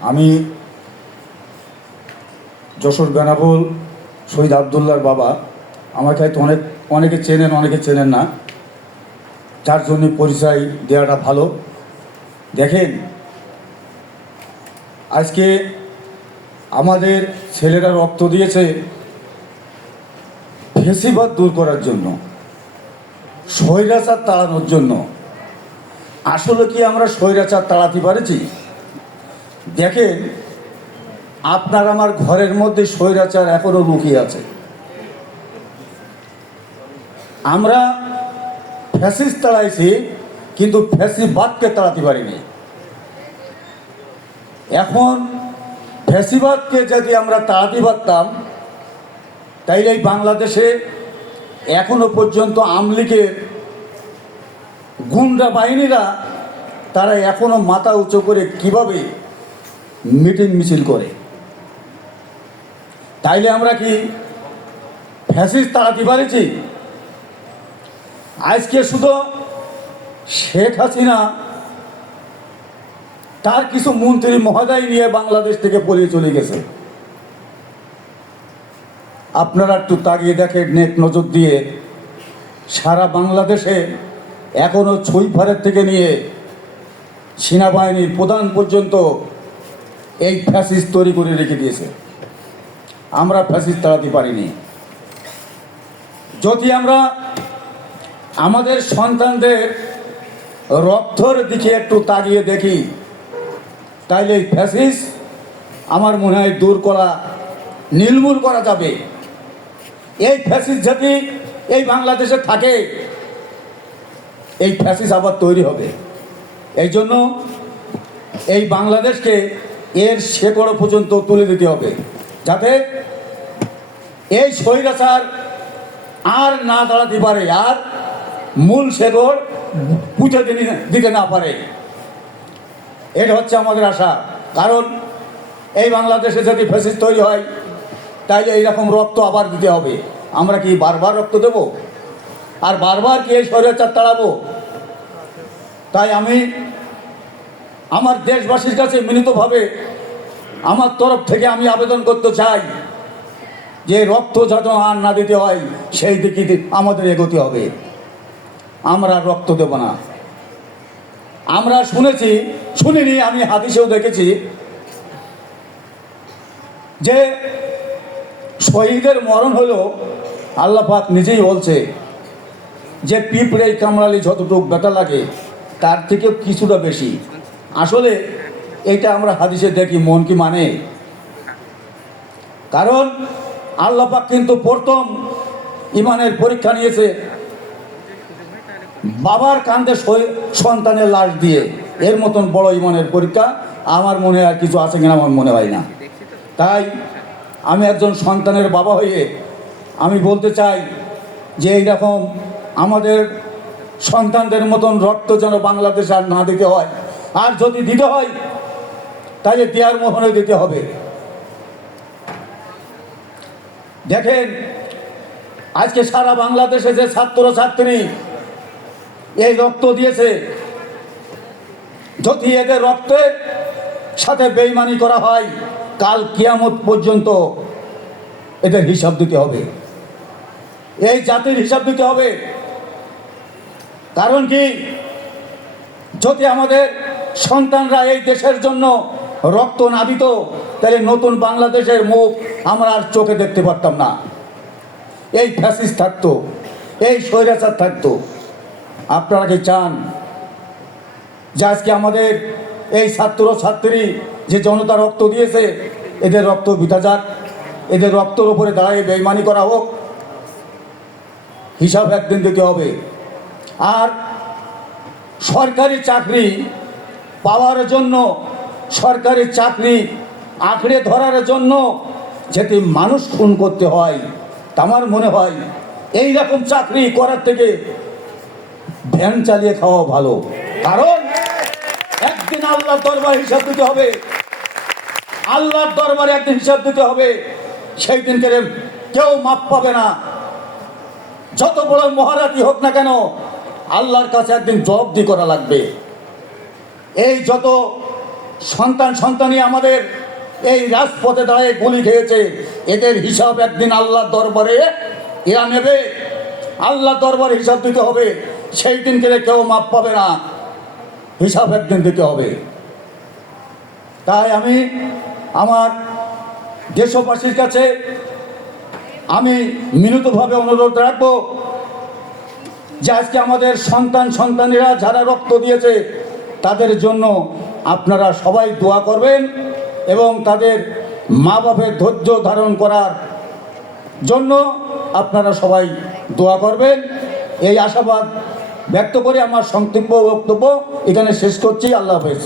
আমি যশোর বেনাবুল শহীদ আবদুল্লার বাবা। আমাকে হয়তো অনেক, অনেকে চেনেন অনেকে চেনেন না। যার জন্য পরিচয় দেওয়াটা ভালো। দেখেন, আজকে আমাদের ছেলেরা রক্ত দিয়েছে ফেসিবাদ দূর করার জন্য, স্বৈরাচার তাড়ানোর জন্য। আসলে কি আমরা স্বৈরাচার তাড়াতে পারেছি? দেখেন, আপনার আমার ঘরের মধ্যে স্বৈরাচার এখনও লুকিয়ে আছে। আমরা ফ্যাসিস তাড়াইছি, কিন্তু ফ্যাসিবাদকে তাড়াতে পারিনি। এখন ফ্যাসিবাদকে যদি আমরা তাড়াতে পারতাম, তাইলে এই বাংলাদেশে এখনও পর্যন্ত আমলিগের গুন্ডা বাহিনীরা তারা এখনও মাথা উঁচু করে কীভাবে মিটিং মিছিল করে। তাইলে আমরা কি ফ্যাসিস তাড়াতে পারেছি আজকে শুধু শেখ হাসিনা তার কিছু মন্ত্রী মহোদয় নিয়ে বাংলাদেশ থেকে পলিয়ে চলে গেছে। আপনারা একটু তাকিয়ে দেখেন, নেট নজর দিয়ে। সারা বাংলাদেশে এখনও ছুইফারের থেকে নিয়ে সেনাবাহিনীর প্রধান পর্যন্ত এই ফ্যাসিস তৈরি করে রেখে দিয়েছে। আমরা ফ্যাসিস তাড়াতে পারিনি। যদি আমরা আমাদের সন্তানদের রক্তর দিকে একটু তাকিয়ে দেখি, তাইলে এই ফ্যাসিস আমার মনে হয় দূর করা নির্মূল করা যাবে। এই ফ্যাসিস যদি এই বাংলাদেশে থাকে, এই ফ্যাসিস আবার তৈরি হবে। এই জন্য এই বাংলাদেশকে এর শেকড় পর্যন্ত তুলে দিতে হবে। যাতে এই স্বৈরাচার আর না দাঁড়াতে পারে, আর মূল শেকড় পুঁতে দিতে- না পারে। এটা হচ্ছে আমাদের আশা। কারণ এই বাংলাদেশে যদি ফ্যাসিস তৈরি হয়, তাইলে এইরকম রক্ত আবার দিতে হবে। আমরা কি বারবার রক্ত দেব? আর বারবার কি এই স্বৈরাচার তাড়াবো? তাই আমি আমার দেশবাসীর কাছে মিলিতভাবে আমার তরফ থেকে আমি আবেদন করতে চাই যে রক্ত যাতে আর না দিতে হয়, সেই দিকে আমাদের এগোতে হবে। আমরা রক্ত দেব না। আমরা শুনেছি, শুনিনি, আমি হাদিসেও দেখেছি যে শহীদের মরণ হলো, আল্লাহ পাক নিজেই বলছে যে পিঁপড়ে কামড়ালি যতটুকু ব্যথা লাগে, তার থেকেও কিছুটা বেশি। আসলে এটা আমরা হাদিসে দেখি, মন কি মানে? কারণ আল্লাহ পাক কিন্তু প্রথম ইমানের পরীক্ষা নিয়েছে, বাবার কান্দে সন্তানের লাশ দিয়ে। এর মতন বড় ইমানের পরীক্ষা আমার মনে আর কিছু আছে কিনা আমার মনে হয় না। তাই আমি একজন সন্তানের বাবা হয়ে আমি বলতে চাই যে এইরকম আমাদের সন্তানদের মতন রক্ত যেন বাংলাদেশে আর না দিতে হয়। আর যদি দিতে হয় তাহলে দেয়ার মোহনে দিতে হবে। দেখেন, আজকে সারা বাংলাদেশে যে ছাত্র ছাত্রী এই রক্ত দিয়েছে, যদি এদের রক্তের সাথে বেইমানি করা হয়, কাল কিয়ামত পর্যন্ত এদের হিসাব দিতে হবে। এই জাতির হিসাব দিতে হবে। কারণ কি? যদি আমাদের সন্তানরা এই দেশের জন্য রক্ত না দিত, তাহলে নতুন বাংলাদেশের মুখ আমরা আর চোখে দেখতে পারতাম না। এই ফ্যাসিস থাকতো, এই স্বৈরাচার থাকতো। আপনারা কি চান যে আজকে আমাদের এই ছাত্র ছাত্রী যে জনতা রক্ত দিয়েছে, এদের রক্ত বিতা যাক, এদের রক্তর উপরে দাঁড়িয়ে বেইমানি করা হোক, হিসাব একদিন দিতে হবে। আর সরকারি চাকরি পাওয়ার জন্য সরকারি চাকরি, আঁকড়ে ধরার জন্য যদি মানুষ খুন করতে হয় আমার মনে হয় এই রকম চাকরি করার থেকে ভ্যান চালিয়ে খাওয়া ভালো। কারণ একদিন আল্লাহর দরবারে হিসাব দিতে হবে। আল্লাহর দরবারে একদিন হিসাব দিতে হবে। সেই দিনকে কেউ মাপ পাবে না। যত বড় মহারাতি হোক না কেন, আল্লাহর কাছে একদিন জবাবদি করা লাগবে। এই যত সন্তান সন্তানই আমাদের এই রাজপথে দাঁড়িয়ে গুলি খেয়েছে, এদের হিসাব একদিন আল্লাহর দরবারে এরা নেবে। আল্লাহ দরবারে হিসাব দিতে হবে, সেই দিন গেলে কেউ মাপ পাবে না। হিসাব একদিন দিতে হবে। তাই আমি আমার দেশবাসীর কাছে আমি মিলিতভাবে অনুরোধ রাখব যে আজকে আমাদের সন্তান সন্তানেরা যারা রক্ত দিয়েছে তাদের জন্য আপনারা সবাই দোয়া করবেন এবং তাদের মা বাপের ধৈর্য ধারণ করার জন্য আপনারা সবাই দোয়া করবেন। এই আশাবাদ ব্যক্ত করে আমার সংক্ষিপ্ত বক্তব্য এখানে শেষ করছি। আল্লাহ হাফেজ।